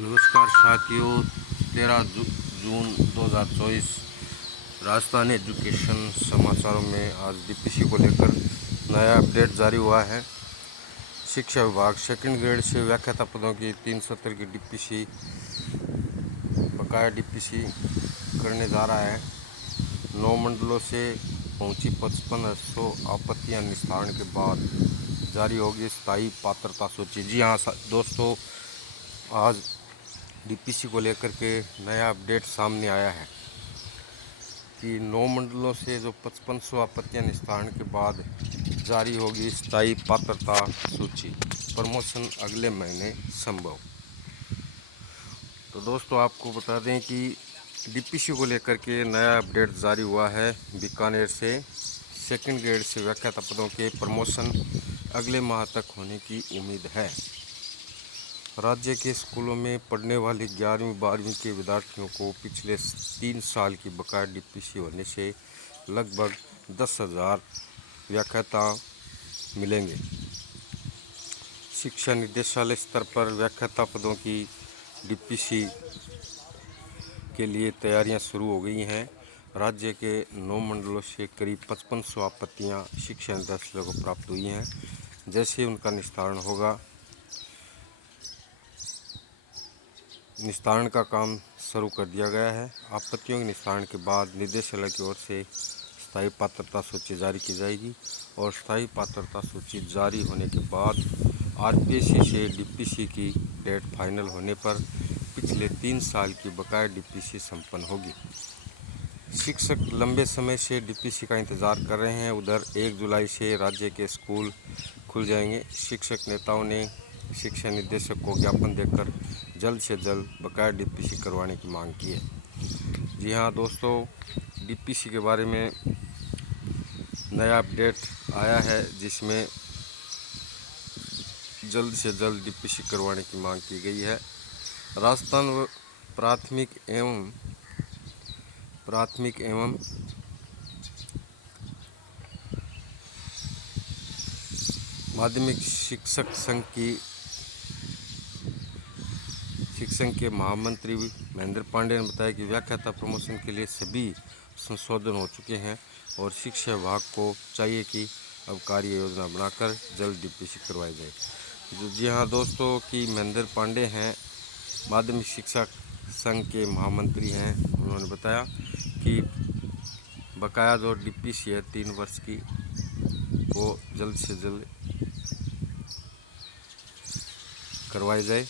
नमस्कार साथियों, 13 जून 2024 राजस्थान एजुकेशन समाचारों में आज डीपीसी को लेकर नया अपडेट जारी हुआ है। शिक्षा विभाग सेकंड ग्रेड से व्याख्याता पदों की 370 की डीपीसी बकाया डीपीसी करने जा रहा है। 9 मंडलों से पहुंची 5500 आपत्तियां निस्तारण के बाद जारी होगी स्थायी पात्रता सूची। जी हाँ दोस्तों, आज डीपीसी को लेकर के नया अपडेट सामने आया है कि 9 मंडलों से जो 5500 आपत्तियां निस्तारण के बाद जारी होगी स्थायी पात्रता सूची। प्रमोशन अगले महीने संभव। तो दोस्तों, आपको बता दें कि डीपीसी को लेकर के नया अपडेट जारी हुआ है। बीकानेर से सेकंड ग्रेड से व्याख्याता पदों के प्रमोशन अगले माह तक होने की उम्मीद है। राज्य के स्कूलों में पढ़ने वाले 11वीं 12वीं के विद्यार्थियों को पिछले 3 साल की बकाया डीपीसी होने से लगभग 10,000 व्याख्याता मिलेंगे। शिक्षा निदेशालय स्तर पर व्याख्याता पदों की डीपीसी के लिए तैयारियां शुरू हो गई हैं। राज्य के 9 मंडलों से करीब 5500 आपत्तियां शिक्षा निदेशालय को प्राप्त हुई हैं। जैसे उनका निस्तारण का काम शुरू कर दिया गया है। आपत्तियों के निस्तारण के बाद निदेशालय की ओर से स्थायी पात्रता सूची जारी की जाएगी और स्थायी पात्रता सूची जारी होने के बाद आरपीएससी से डीपीसी की डेट फाइनल होने पर पिछले 3 साल की बकाया डीपीसी संपन्न होगी। शिक्षक लंबे समय से डीपीसी का इंतज़ार कर रहे हैं। उधर 1 जुलाई से राज्य के स्कूल खुल जाएंगे। शिक्षक नेताओं ने शिक्षा निदेशक को ज्ञापन देकर जल्द से जल्द बकाया डीपीसी करवाने की मांग की है। जी हाँ दोस्तों, डीपीसी के बारे में नया अपडेट आया है जिसमें जल्द से जल्द डीपीसी करवाने की मांग की गई है। राजस्थान प्राथमिक एवं माध्यमिक शिक्षक संघ के महामंत्री महेंद्र पांडे ने बताया कि व्याख्याता प्रमोशन के लिए सभी संशोधन हो चुके हैं और शिक्षा विभाग को चाहिए कि अब कार्य योजना बनाकर जल्द डीपीसी करवाई जाए। जी हाँ दोस्तों, कि महेंद्र पांडे हैं, माध्यमिक शिक्षक संघ के महामंत्री हैं। उन्होंने बताया कि बकाया जो डीपीसी है 3 वर्ष की, वो जल्द से जल्द करवाई जाए।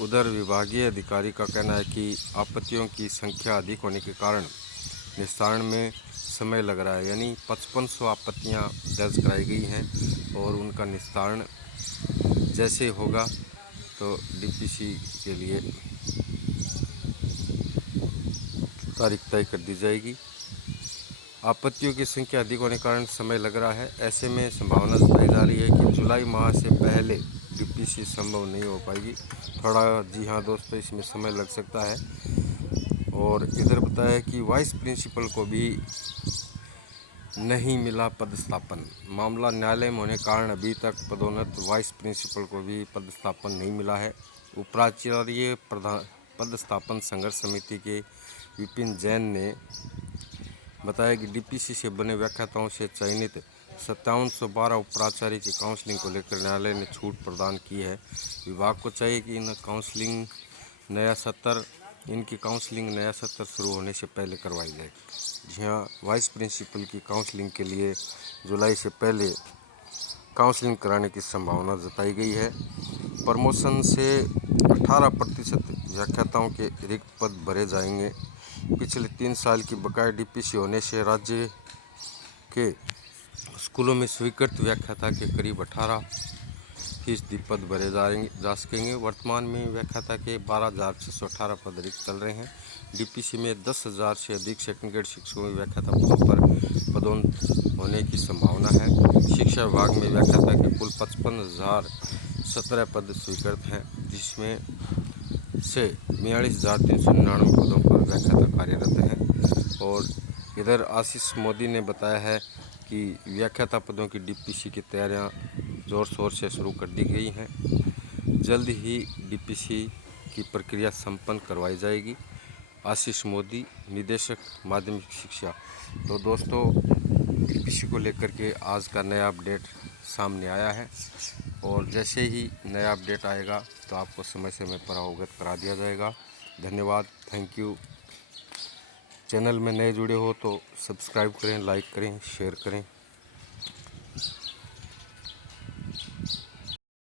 उधर विभागीय अधिकारी का कहना है कि आपत्तियों की संख्या अधिक होने के कारण निस्तारण में समय लग रहा है। यानी 5500 आपत्तियां दर्ज कराई गई हैं और उनका निस्तारण जैसे होगा तो डीपीसी के लिए तारीख तय कर दी जाएगी। आपत्तियों की संख्या अधिक होने के कारण समय लग रहा है। ऐसे में संभावना जताई जा रही है कि जुलाई माह से पहले डीपीसी संभव नहीं हो पाएगी। थोड़ा, जी हाँ दोस्तों, इसमें समय लग सकता है। और इधर बताया कि वाइस प्रिंसिपल को भी नहीं मिला पदस्थापन। मामला न्यायालय में होने के कारण अभी तक पदोन्नत वाइस प्रिंसिपल को भी पदस्थापन नहीं मिला है। उपराचार्य पदस्थापन संघर्ष समिति के विपिन जैन ने बताया कि डीपीसी से बने व्याख्याताओं से चयनित 5712 उपराचार्य की काउंसलिंग को लेकर न्यायालय ने छूट प्रदान की है। विभाग को चाहिए कि इनकी काउंसलिंग नया सत्र शुरू होने से पहले करवाई जाए। जी हाँ, वाइस प्रिंसिपल की काउंसलिंग के लिए जुलाई से पहले काउंसलिंग कराने की संभावना जताई गई है। प्रमोशन से 18% व्याख्याताओं के रिक्त पद भरे जाएंगे। पिछले 3 साल की बकाया डीपीसी होने से राज्य के स्कूलों में स्वीकृत व्याख्याता के करीब 18% पद भरे जा सकेंगे। वर्तमान में व्याख्याता के 12,618 पद रिक्त चल रहे हैं। डीपीसी में 10,000 से अधिक सेकंड ग्रेड शिक्षकों में व्याख्याता पदों पर पदोन्नत होने की संभावना है। शिक्षा विभाग में व्याख्याता के कुल 55,017 पद स्वीकृत हैं, जिसमें से 42,399 पदों पर व्याख्याता कार्यरत हैं। और इधर आशीष मोदी ने बताया है कि व्याख्याता पदों की डीपीसी की तैयारियां ज़ोर शोर से शुरू कर दी गई हैं। जल्द ही डीपीसी की प्रक्रिया संपन्न करवाई जाएगी। आशीष मोदी, निदेशक माध्यमिक शिक्षा। तो दोस्तों, इसी को लेकर के आज का नया अपडेट सामने आया है और जैसे ही नया अपडेट आएगा तो आपको समय समय पर अवगत करा दिया जाएगा। धन्यवाद, थैंक यू। चैनल में नए जुड़े हो तो सब्सक्राइब करें, लाइक करें, शेयर करें।